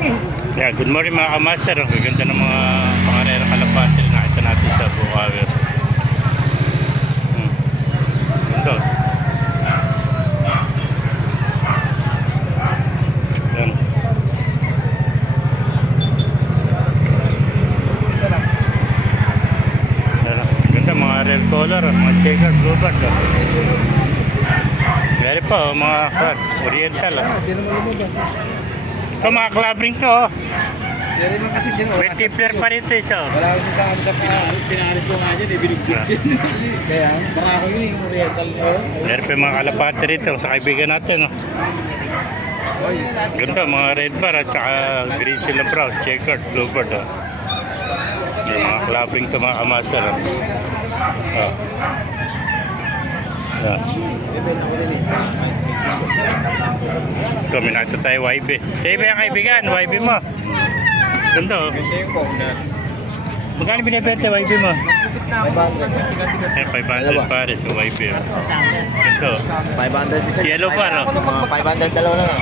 Yeah, good morning mga kamaster. Gaganda ng mga pangarera kalapati na nakita natin sa Bukawi. Ito. Yan. Ganda mga red color, mga checker, bluebird. Meron pa mga oriental. Ito mga clubbing to. Seri man kasi din. May tipler pa rin ito isa. Wala ko sa kami sa pinaris ko nga dyan, binigyan. Kaya, baka ako yun yung oriental nyo. Meron pa yung mga kalapati rito sa kaibigan natin. No? Ganda mga red bar at saka grizzly na brown, checkered, bluebird. Oh. Yung mga clubbing to mga kamaster. Oh. Oh. Yeah. Ito, minata tayo YB. Sa iba yung kaibigan, YB mo. Ganda oh. Magkano binibenta YB mo? 500 pare sa YB. Oh. Ito. 500 isa. Yellow pa no? Mga 500 dalawa na lang.